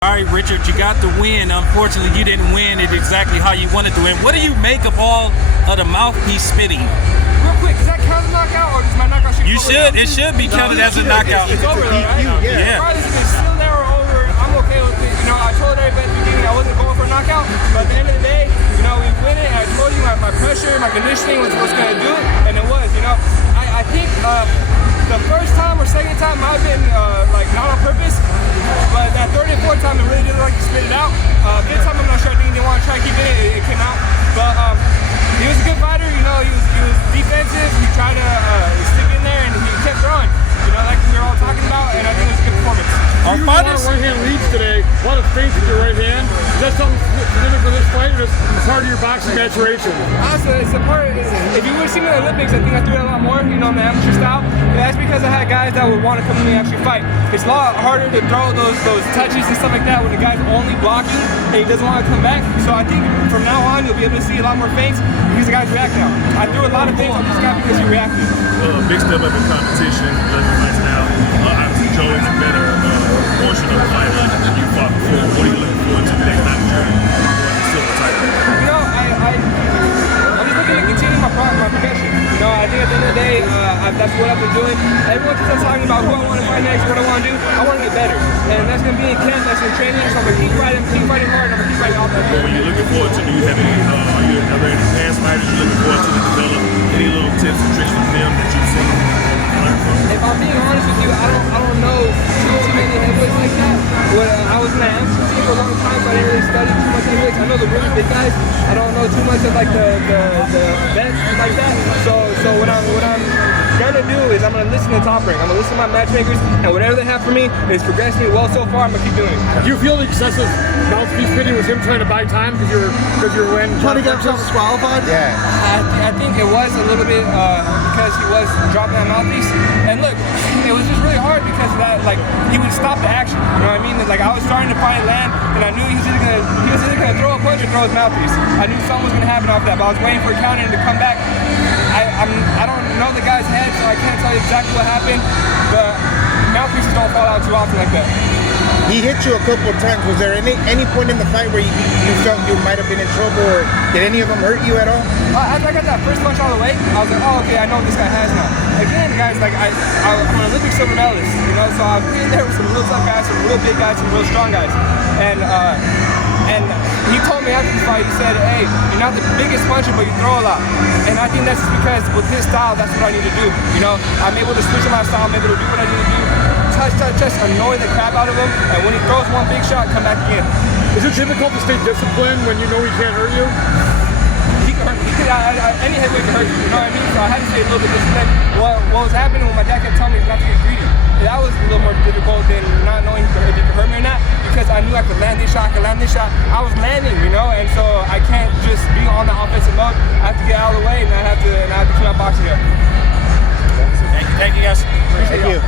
All right, Richard, you got the win. Unfortunately, you didn't win it exactly how you wanted to win. What do you make of all of the mouthpiece spitting? Real quick, does that count as a knockout, or does my knockout should You should. It should be counted as a knockout. It's over, though, right? Yeah. Regardless if it's still there or over, I'm okay with it. You know, I told everybody at the beginning I wasn't going for a knockout, but at the end of the day, you know, we win it, and I told you my pressure, my conditioning was what's going to do it, and it was, you know. I think the first time or second time might have been like not on purpose, but that third and fourth time it really didn't like to spit it out. Fifth time I'm not sure. I think they want to try to keep it. It came out, but he was a good fighter. You know, he was defensive. He tried to stick in there, and he kept throwing. You know, like we were all talking about, and I think it was a good performance. You used a lot of right hand leads today. A lot of space with your right hand. Is that something specific for this fight, or is it part of your boxing maturation? Honestly, it's a part. If you would have seen me in the Olympics, I think I threw it a lot more. You know, in the amateur style. But that's because I had guys that would want to come to me and actually fight. It's a lot harder to throw those touches and stuff like that when the guy's only blocking and he doesn't want to come back. So I think from now on you'll be able to see a lot more feints because the guys react now. I threw a lot of feints on this guy because he reacted. Big step up in competition, 11 fights now. Obviously, Joe is a better portion of the fight than you fought before. What are you looking forward to the next time journey for the silver title? You know, I'm just looking to continue my progression. You know, I think at the end of the day, that's what I've been doing. Everyone keeps on talking about who I want to fight next, what I want to do. I want to get better. And that's going to be in camp, that's in training. So I'm going to keep fighting hard, and I'm going to keep fighting off that. When you're looking forward to, do you have any, are there any past fighters you're looking forward to develop? Any little tips and tricks from them that you've seen? If I'm being honest with you, I don't know too many heavyweights like that. I was in the amateur team for a long time, so I didn't really study too much heavyweights. I know the really big guys. I don't know too much of like the vets like that. So what I'm gonna do is I'm gonna listen to Top Rank. I'm gonna listen to my matchmakers, and whatever they have for me is progressing me well so far. I'm gonna keep doing it. Do you feel the excessive mouthpiece spitting was him trying to buy time because you're trying to get himself disqualified? Yeah. I think it was a little bit because he was dropping that mouthpiece. And look, it was just really hard because of that. Like he would stop the action. You know what I mean? Like I was starting to find land, and I knew he was either gonna throw a punch or throw his mouthpiece. I knew something was gonna happen off that, but I was waiting for a counter to come back. I don't know the guy's head, so I can't tell you exactly what happened. But mouthpieces don't fall out too often like that. He hit you a couple of times. Was there any point in the fight where you felt you might have been in trouble, or did any of them hurt you at all? After I got that first punch all the way, I was like, oh, okay, I know what this guy has now. Again, guys, like I'm an Olympic silver medalist, you know, so I've been there with some real tough guys, some real big guys, some real strong guys. And he told me after the fight, he said, hey, you're not the biggest puncher, but you throw a lot. And I think that's just because with his style, that's what I need to do. You know, I'm able to switch my style, I'm able to do what I need to do. Touch, annoy the crap out of him, and when he throws one big shot, come back again. Is it difficult to stay disciplined when you know he can't hurt you? He can hurt me. Any heavyweight can hurt you, you know what I mean? So I had to stay a little bit disciplined. What was happening when my dad kept telling me not to get greedy, that was a little more difficult than not knowing if he could hurt me or not, because I knew I could land this shot, I was landing, you know, and so I can't just be on the offensive mode. I have to get out of the way, and I have to keep my boxing up. Thank you guys. Thank you.